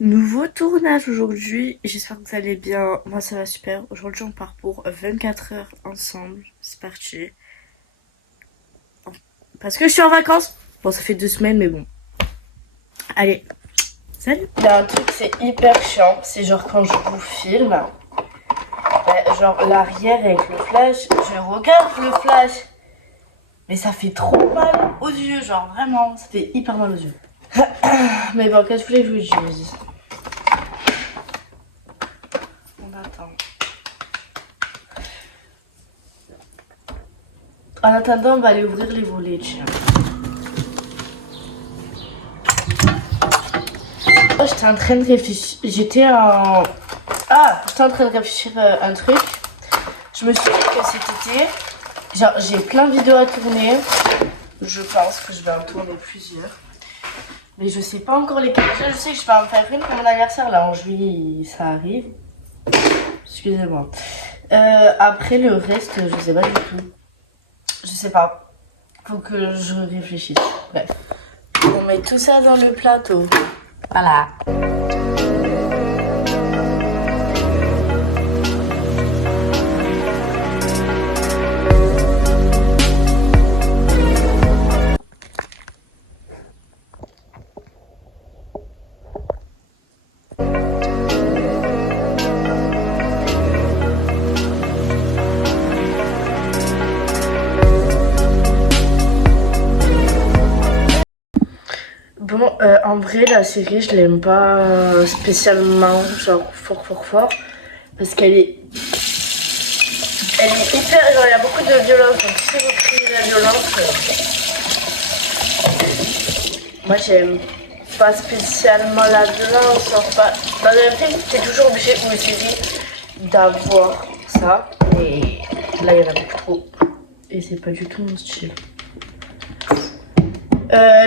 Nouveau tournage aujourd'hui, j'espère que vous allez bien. Moi ça va super. Aujourd'hui on part pour 24 heures ensemble. C'est parti. Parce que je suis en vacances. Bon, ça fait 2 semaines, mais bon. Allez, salut. Il y a un truc, c'est hyper chiant. C'est genre quand je vous filme, genre l'arrière avec le flash, je regarde le flash. Mais ça fait trop mal aux yeux, genre vraiment, ça fait hyper mal aux yeux. Mais bon, qu'est-ce que je voulais que je vous dise? On attend. En attendant, on va aller ouvrir les volets, tiens. Oh, j'étais en train de réfléchir. J'étais en train de réfléchir à un truc. Je me suis dit que cet été, genre, j'ai plein de vidéos à tourner. Je pense que je vais en tourner plusieurs. Mais je sais pas encore lesquelles. Je sais que je vais en faire une pour mon anniversaire. Là, en juillet, ça arrive. Excusez-moi. Après, le reste, je sais pas du tout. Je sais pas. Faut que je réfléchisse. Bref. On met tout ça dans le plateau. Voilà. Bon, en vrai, la série, je l'aime pas spécialement, genre fort, parce qu'elle est hyper, genre il y a beaucoup de violence, donc si vous prenez la violence, moi j'aime pas spécialement la violence, genre pas, dans un film, t'es toujours obligé, ou une série, d'avoir ça, mais là il y en a beaucoup trop, et c'est pas du tout mon style.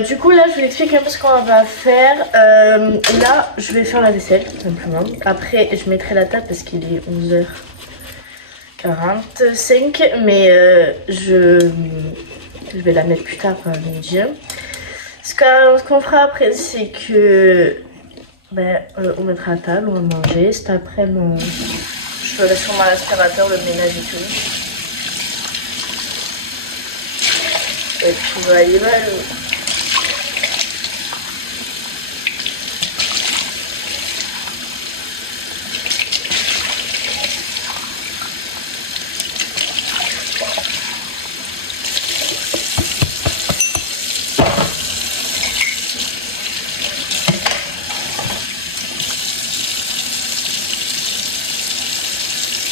Du coup là je vous explique un peu ce qu'on va faire. Là je vais faire la vaisselle simplement. Après je mettrai la table parce qu'il est 11h45. Mais je vais la mettre plus tard à midi. Ce qu'on fera après c'est que on mettra la table, on va manger. Cet après-midi je ferai sûrement l'aspirateur, le ménage et tout. Et puis voilà.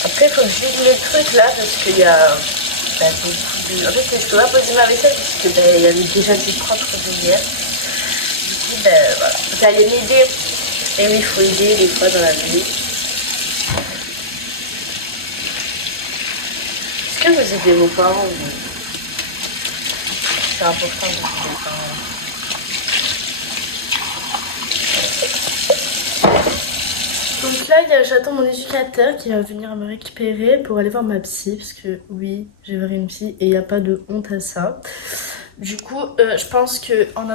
Après, il faut que j'ouvre le truc là parce qu'il y a beaucoup de. En fait, je peux pas poser ma vaisselle parce que il y avait déjà du propre derrière. Du coup, voilà. Vous allez m'aider. Et oui, il faut aider des fois dans la vie. Est-ce que vous aidez vos parents? C'est important de aider vos parents. Donc là, j'attends mon éducateur qui va venir me récupérer pour aller voir ma psy. Parce que oui, j'ai voir une psy et il n'y a pas de honte à ça. Du coup, je pense que en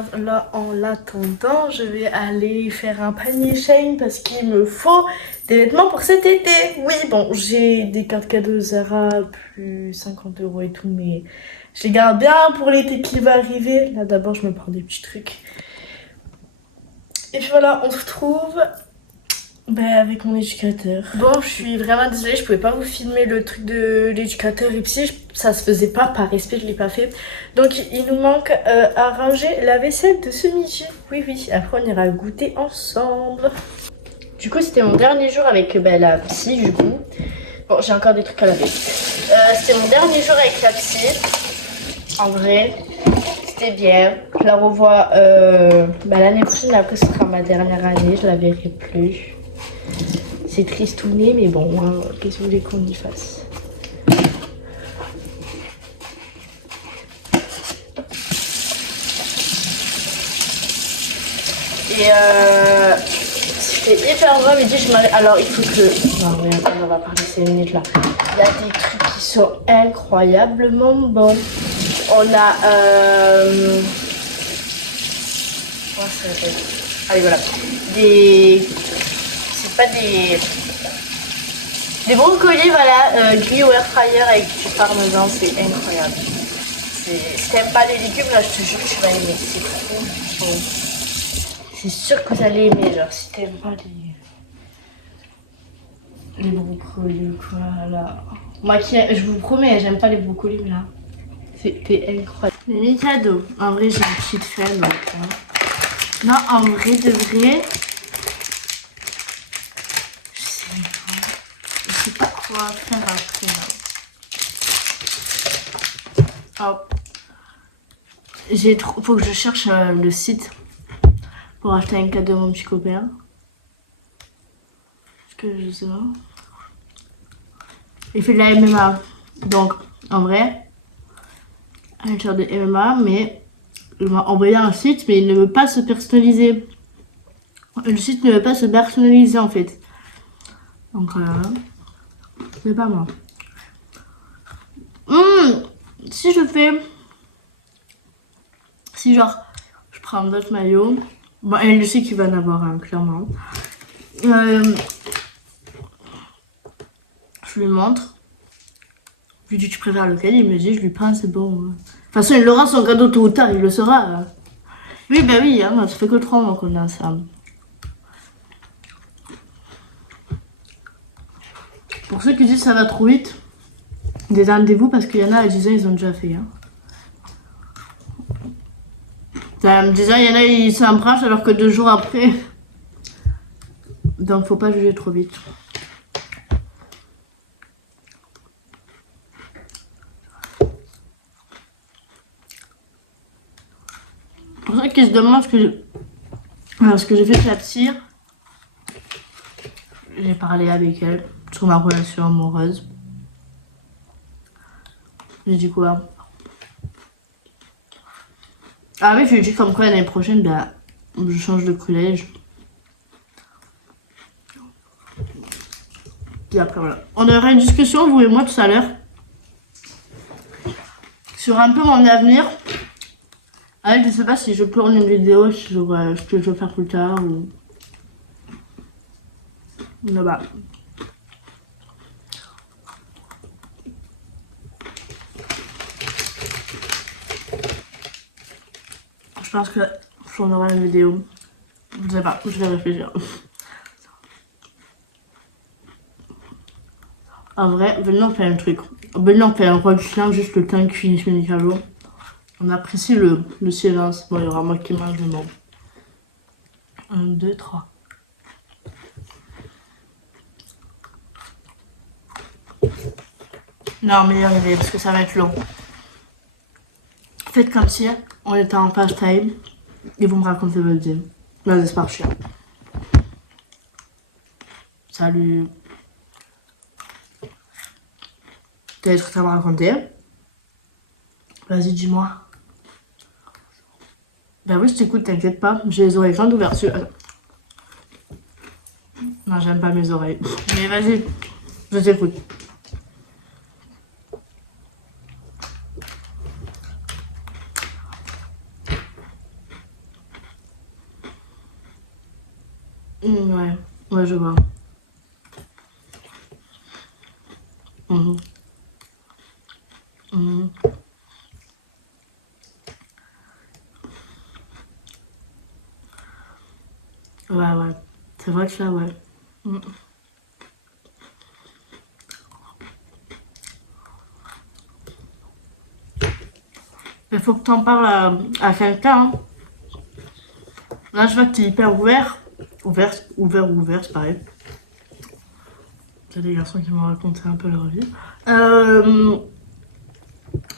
l'attendant, je vais aller faire un panier Shein parce qu'il me faut des vêtements pour cet été. Oui, bon, j'ai des cartes cadeaux Zara, plus 50 € et tout, mais je les garde bien pour l'été qui va arriver. Là, d'abord, je me prends des petits trucs. Et puis voilà, on se retrouve avec mon éducateur. Bon, je suis vraiment désolée, je pouvais pas vous filmer le truc de l'éducateur et psy, ça se faisait pas par respect, je l'ai pas fait. Donc il nous manque à ranger la vaisselle de ce midi. Oui, oui, après on ira goûter ensemble. Du coup, c'était mon dernier jour avec la psy, du coup. Bon, j'ai encore des trucs à laver. C'était mon dernier jour avec la psy. En vrai, c'était bien. Je la revois l'année prochaine, après ce sera ma dernière année, je la verrai plus. C'est tristouné, mais bon, hein, qu'est-ce que vous voulez qu'on y fasse? Et c'était hyper vrai, mais dis, alors il faut que... Non, mais attends, on va parler ces minutes là. Il y a des trucs qui sont incroyablement bons. On a comment ça s'appelle? Allez, voilà. Des... C'est pas des... Des brocolis, voilà, grillés au air fryer avec du parmesan, c'est incroyable. Si t'aimes pas les légumes, là, je te jure que tu vas aimer. C'est trop bon. C'est sûr que vous allez aimer, genre, si t'aimes pas les brocolis, quoi, là. Moi, je vous promets, j'aime pas les brocolis, mais là, c'était incroyable. Les cadeaux. En vrai, j'ai une petite faim, donc... Hein. Non, en vrai, de vrai... Je sais pas quoi faire après, là. Hop. Faut que je cherche le site pour acheter un cadeau à mon petit copain. Parce que je sais pas. Il fait de la MMA. Donc, en vrai, un genre de MMA, mais il m'a envoyé un site, mais il ne veut pas se personnaliser. Le site ne veut pas se personnaliser, en fait. Donc, c'est pas moi. Si je fais... Si, genre, je prends d'autres maillots... Bon, elle sait qu'il va en avoir un, clairement. Je lui montre. Je lui dis tu préfères lequel, il me dit je lui prends, c'est bon. De toute façon, il aura son cadeau tôt ou tard, il le saura. Oui, bah oui, hein, ça fait que 3 mois qu'on a ça. Pour ceux qui disent ça va trop vite, détendez-vous parce qu'il y en a à 10 ans, ils ont déjà fait. Hein. Déjà, il y en a, ils s'en branchent alors que 2 jours après. Donc, faut pas juger trop vite. Pour ceux qui se demandent ce que j'ai fait de la psy, j'ai parlé avec elle sur ma relation amoureuse. J'ai dit quoi? Ah oui, je lui ai dit comme quoi l'année prochaine, bah, je change de collège. Et après, voilà. On aura une discussion, vous et moi, tout à l'heure, sur un peu mon avenir. Ah, je sais pas si je tourne une vidéo sur ce que je veux faire plus tard ou... Là-bas. Je pense que on aura une vidéo. Je sais pas, je vais réfléchir. En vrai, venez on fait un truc. Venez on fait un rôle chien, juste le temps que finisse mes cadeaux. On apprécie le silence. Bon, il y aura moi qui mange de mots. 1, 2, 3. Non, meilleure idée, parce que ça va être long. Faites comme si on était en page time et vous me racontez votre vie. Vas-y, c'est parti. Salut. T'as des trucs à me raconter? Vas-y, dis-moi. Bah oui, je t'écoute, t'inquiète pas. J'ai les oreilles grandes ouvertes. Non, j'aime pas mes oreilles. Mais vas-y, je t'écoute. Ouais, je vois. Ouais. C'est vrai que là, ouais. Il faut que t'en parles à quelqu'un. Hein. Là, je vois que t'es hyper ouvert. Ouvert, c'est pareil. Il y a des garçons qui m'ont raconté un peu leur vie.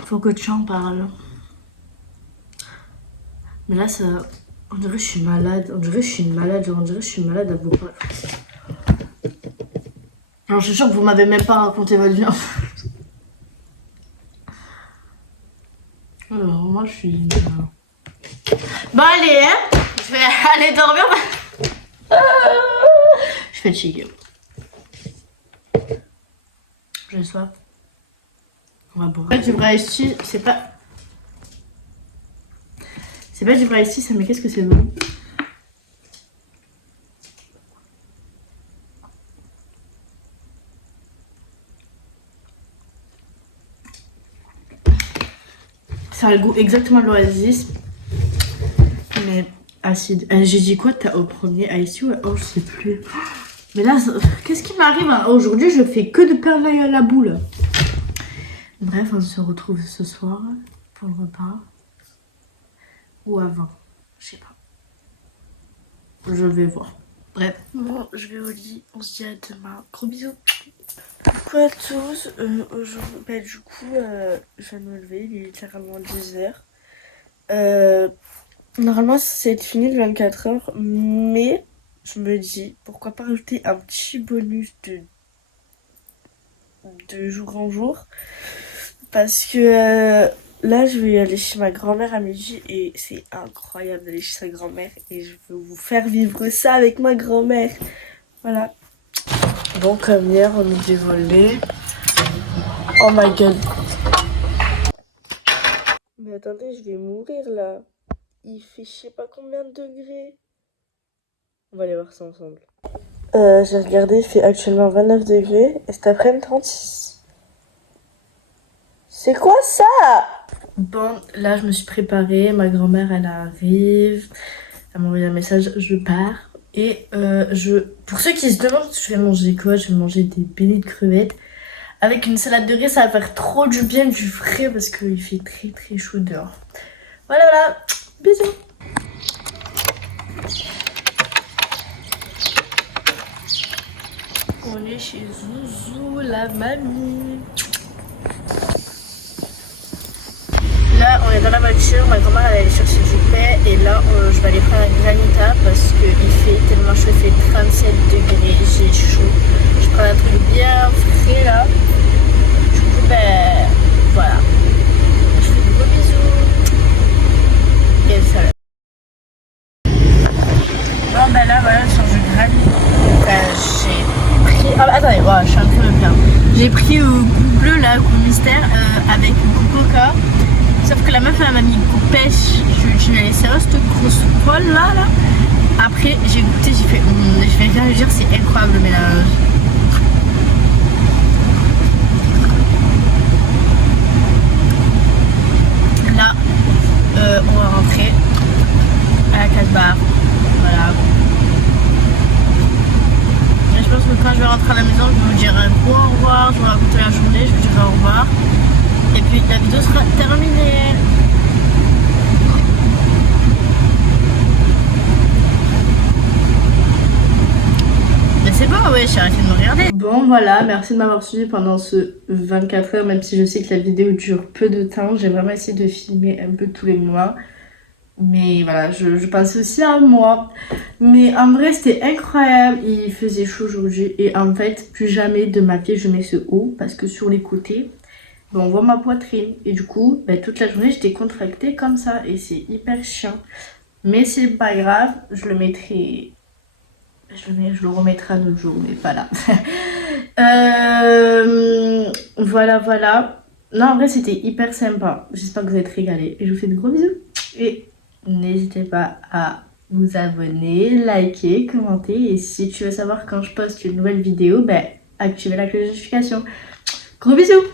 Faut que tu en parles. Mais là, ça... On dirait que je suis malade. On dirait que je suis malade à vous parler. Alors, je suis sûre que vous m'avez même pas raconté votre vie. Alors, moi, je suis... Bon, allez, hein. Je vais aller dormir. Je suis fatiguée. J'ai soif. On va boire. En fait, du Braille c'est pas... C'est pas du Braille mais qu'est-ce que c'est bon? Ça a le goût exactement de l'Oasis. Mais acide. J'ai dit quoi au premier ice ou oh je sais plus. Mais là, qu'est-ce qui m'arrive hein? Aujourd'hui, je fais que de perdre la boule. Bref, on se retrouve ce soir pour le repas. Ou avant. Je sais pas. Je vais voir. Bref. Bon, je vais au lit. On se dit à demain. Gros bisous. Coucou à tous. Aujourd'hui, bah, du coup, je viens de me lever. Il est littéralement 10h. Normalement, c'est fini le 24 heures. Mais je me dis, pourquoi pas rajouter un petit bonus de jour en jour. Parce que là, je vais aller chez ma grand-mère à midi et c'est incroyable d'aller chez sa grand-mère. Et je veux vous faire vivre ça avec ma grand-mère. Voilà. Bon, comme hier, on nous dévolait. Oh my god. Mais attendez, je vais mourir là. Il fait je sais pas combien de degrés. On va aller voir ça ensemble. J'ai regardé, il fait actuellement 29 degrés et cet après-midi 36. C'est quoi ça? Bon, là je me suis préparée, ma grand-mère elle arrive, elle m'a envoyé un message, je pars. Et pour ceux qui se demandent, je vais manger quoi? Je vais manger des beignets de crevettes. Avec une salade de riz, ça va faire trop du bien, du frais parce qu'il fait très très chaud dehors. Voilà, voilà, bisous. On est chez Zouzou, la mamie. Là, on est dans la voiture, ma grand-mère elle allait chercher du pain et là, je vais aller prendre un granita parce qu'il fait tellement chaud, il fait 37 degrés, j'ai chaud. Je prends un truc bien frais là. Du coup, ben voilà. Je fais de gros bisous. Et ça va. Bon, ben là, voilà, je change de granit. J'ai pris. Ah, attendez, ouais, je suis un peu bien. J'ai pris goût bleu là, goût mystère avec goût coca. Sauf que la meuf elle m'a mis goût pêche. Je lui ai laissé cette grosse poêle là. Après j'ai goûté, j'ai fait. Je vais rien lui dire, c'est incroyable le mélange. Là, on va rentrer à la Casbah. Voilà. Et je pense que quand je vais rentrer à la maison, je vais vous dire un gros au revoir. Je vais raconter la journée, je vous dirai au revoir. Et puis la vidéo sera terminée. Mais c'est bon, ouais, j'ai arrêté de me regarder. Bon voilà, merci de m'avoir suivi pendant ce 24 heures, même si je sais que la vidéo dure peu de temps. J'ai vraiment essayé de filmer un peu tous les mois. Mais voilà, je pense aussi à moi. Mais en vrai, c'était incroyable. Il faisait chaud aujourd'hui. Et en fait, plus jamais de ma vie, je mets ce haut. Parce que sur les côtés, on voit ma poitrine et du coup toute la journée j'étais contractée comme ça et c'est hyper chiant, mais c'est pas grave, je le mettrai, je le remettrai un autre jour, mais pas là. Voilà. Non, en vrai c'était hyper sympa, j'espère que vous êtes régalés et je vous fais de gros bisous et n'hésitez pas à vous abonner, liker, commenter et si tu veux savoir quand je poste une nouvelle vidéo, activez la cloche de notification. Gros bisous.